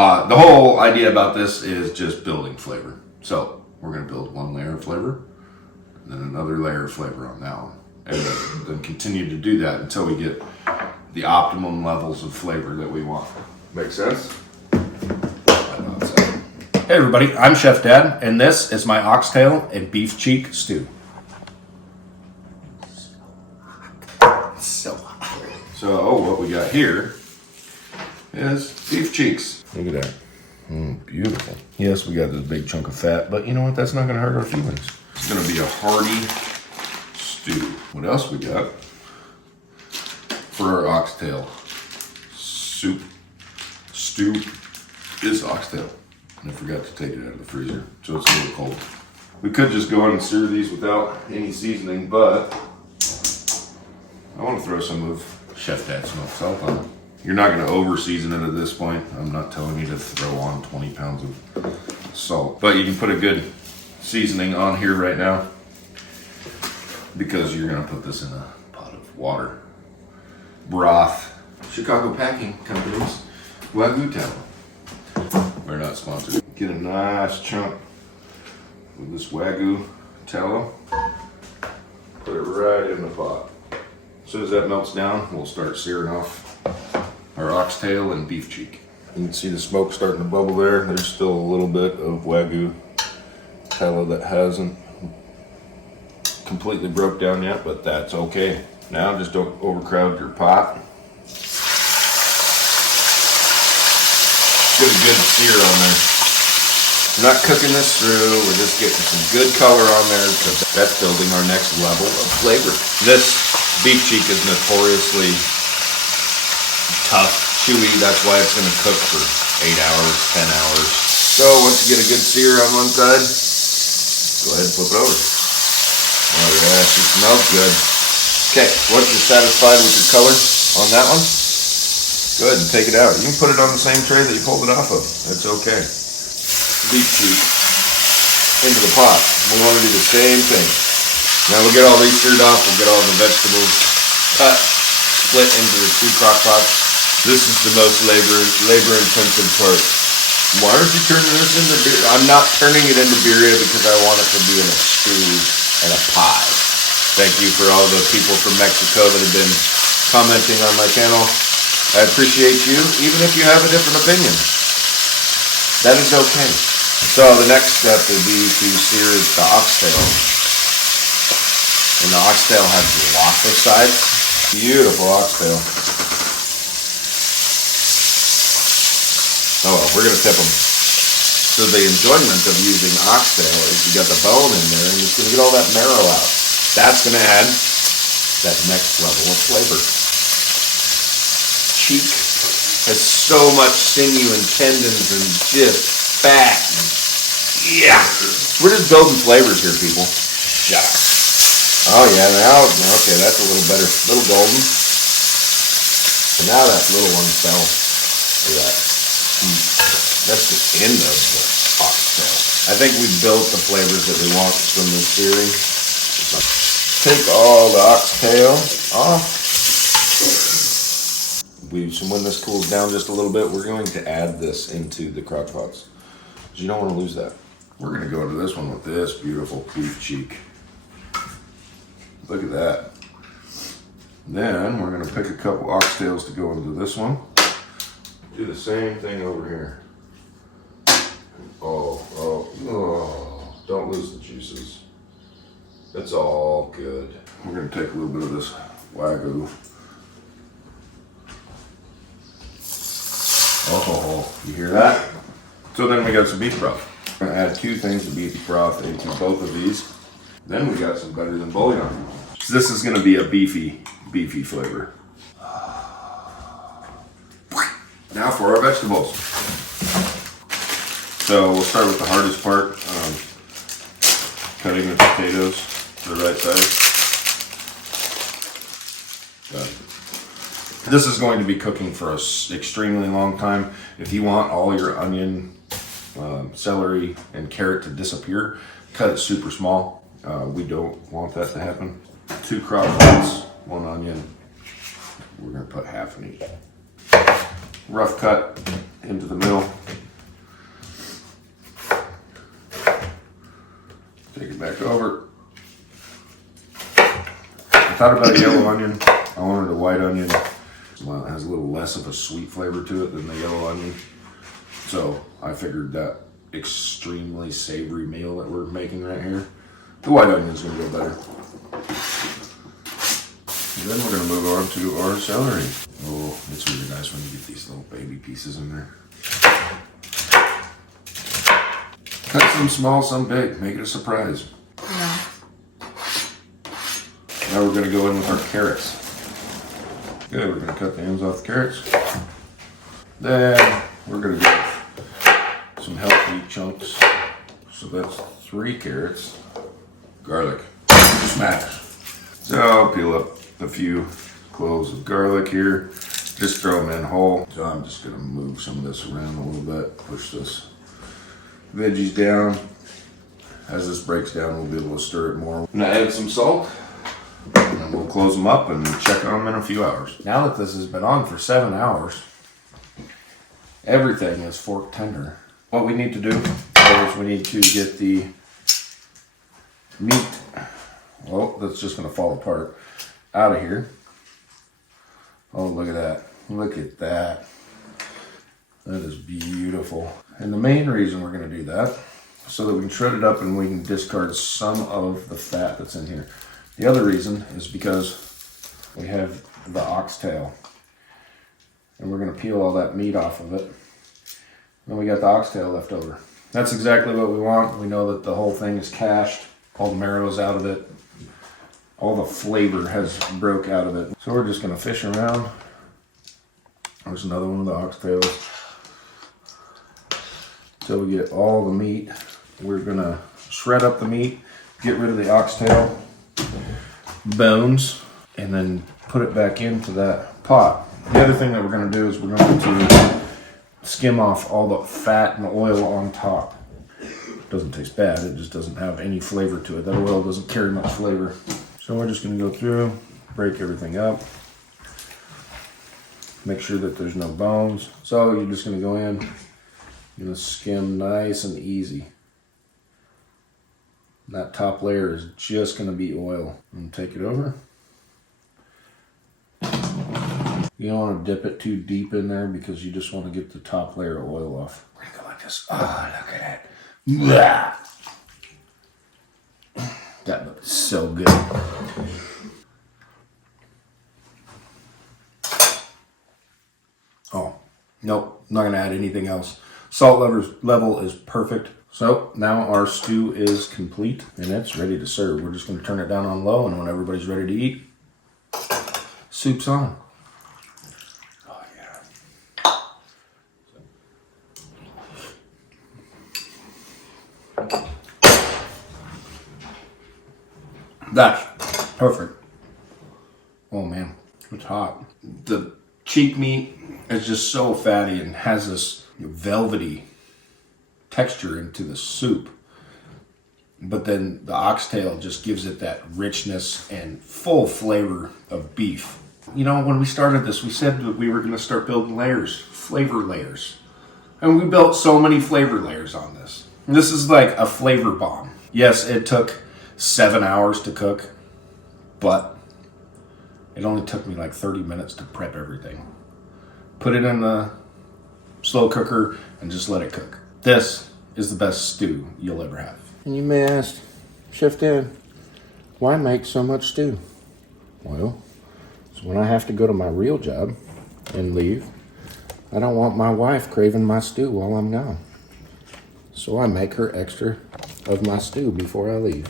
The whole idea about this is just building flavor. So we're going to build one layer of flavor, and then another layer of flavor on that one. And then continue to do that until we get the optimum levels of flavor that we want. Make sense? Hey everybody, I'm Chef Dad, and this is my oxtail and beef cheek stew. So what we got here is beef cheeks. Look at that. Beautiful. Yes, we got this big chunk of fat, but you know what? That's not going to hurt our feelings. It's going to be a hearty stew. What else we got for our oxtail soup? Stew is oxtail. And I forgot to take it out of the freezer, so it's a little cold. We could just go in and sear these without any seasoning, but I want to throw some of Chef Dad's milk salt on it. You're not going to over season it at this point. I'm not telling you to throw on 20 pounds of salt, but you can put a good seasoning on here right now because you're going to put this in a pot of water. Broth. Chicago Packing Company's Wagyu tallow. We're not sponsored. Get a nice chunk of this Wagyu tallow. Put it right in the pot. As soon as that melts down, we'll start searing off our oxtail and beef cheek. You can see the smoke starting to bubble there. There's still a little bit of Wagyu tallow that hasn't completely broke down yet, but that's okay. Now just don't overcrowd your pot. Get a good sear on there. We're not cooking this through, we're just getting some good color on there because that's building our next level of flavor. This beef cheek is notoriously tough, chewy, that's why it's gonna cook for 8 hours, 10 hours. So once you get a good sear on one side, go ahead and flip it over. Oh yeah, she smells good. Okay, once you're satisfied with your color on that one, go ahead and take it out. You can put it on the same tray that you pulled it off of. That's okay. Beef cheek into the pot. We want to do the same thing. Now we'll get all these seared off. We'll get all the vegetables cut, split into the 2 crock pots. This is the most labor intensive part. Why aren't you turning this into beer? I'm not turning it into birria because I want it to be in a stew and a pie. Thank you for all the people from Mexico that have been commenting on my channel. I appreciate you, even if you have a different opinion. That is okay. So the next step will be to sear the oxtail. And the oxtail has lots of sides. Beautiful oxtail. Oh well, we're gonna tip them. So the enjoyment of using oxtail is you got the bone in there and it's gonna get all that marrow out. That's gonna add that next level of flavor. Cheek has so much sinew and tendons and just fat. And yeah, we're just building flavors here, people. Shut up. Oh yeah, now, okay, that's a little better, little golden. And now that little one fell. Look at that. That's the end of the oxtail. I think we built the flavors that we want from the searing. Take all the oxtail off. When this cools down just a little bit, we're going to add this into the crock pots. You don't want to lose that. We're going to go into this one with this beautiful beef cheek. Look at that. Then we're going to pick a couple oxtails to go into this one. Do the same thing over here. Oh, don't lose the juices. It's all good. We're going to take a little bit of this Wagyu. Oh, you hear that? So then we got some beef broth. We're going to add 2 things of beef broth into both of these. Then we got some better than bouillon. So this is going to be a beefy flavor. Now for our vegetables. So we'll start with the hardest part, cutting the potatoes to the right size. This is going to be cooking for an extremely long time. If you want all your onion, celery, and carrot to disappear, cut it super small. We don't want that to happen. 2 crock pots, 1 onion. We're going to put half in each. Rough cut into the middle. Take it back over. I thought about a yellow onion. I wanted a white onion. Well, it has a little less of a sweet flavor to it than the yellow onion. So I figured that extremely savory meal that we're making right here, the white onion's gonna go better. And then we're gonna move on to our celery. Oh, it's really nice when you get these little baby pieces in there. Cut some small, some big. Make it a surprise. Yeah. Now we're gonna go in with our carrots. Good, we're gonna cut the ends off the carrots. Then we're gonna get some healthy chunks. So that's 3 carrots. Garlic. Smash. So I'll peel up a few cloves of garlic here. Just throw them in whole. So I'm just gonna move some of this around a little bit. Push this veggies down. As this breaks down, we'll be able to stir it more. I'm gonna add some salt. And then we'll close them up and check on them in a few hours. Now that this has been on for 7 hours, everything is fork tender. What we need to do is we need to get the meat, well, that's just gonna fall apart, out of here. Oh, look at that. Look at that. That is beautiful. And the main reason we're gonna do that, so that we can shred it up and we can discard some of the fat that's in here. The other reason is because we have the oxtail. And we're gonna peel all that meat off of it. And we got the oxtail left over. That's exactly what we want. We know that the whole thing is cashed. All the marrow's out of it. All the flavor has broke out of it. So we're just gonna fish around. There's another one of the oxtails. So we get all the meat. We're gonna shred up the meat, get rid of the oxtail bones, and then put it back into that pot. The other thing that we're gonna do is we're going to skim off all the fat and the oil on top. It doesn't taste bad, it just doesn't have any flavor to it. That oil doesn't carry much flavor. So we're just gonna go through, break everything up, make sure that there's no bones. So you're just gonna go in, you're gonna skim nice and easy. That top layer is just gonna be oil. And take it over. You don't want to dip it too deep in there because you just want to get the top layer of oil off. We're gonna go like this. Oh, look at that. That looks so good. Oh, nope, not gonna add anything else. Salt level is perfect. So now our stew is complete and it's ready to serve. We're just gonna turn it down on low, and when everybody's ready to eat, soup's on. Oh yeah. That's perfect. Oh man, it's hot. The cheek meat is just so fatty and has this velvety texture into the soup. But then the oxtail just gives it that richness and full flavor of beef. You know, when we started this, we said that we were going to start building layers, flavor layers. And we built so many flavor layers on this. This is like a flavor bomb. Yes, it took 7 hours to cook, but it only took me like 30 minutes to prep everything. Put it in the slow cooker and just let it cook. This is the best stew you'll ever have. And you may ask, Chef Dan, why make so much stew? Well, so when I have to go to my real job and leave, I don't want my wife craving my stew while I'm gone. So I make her extra of my stew before I leave.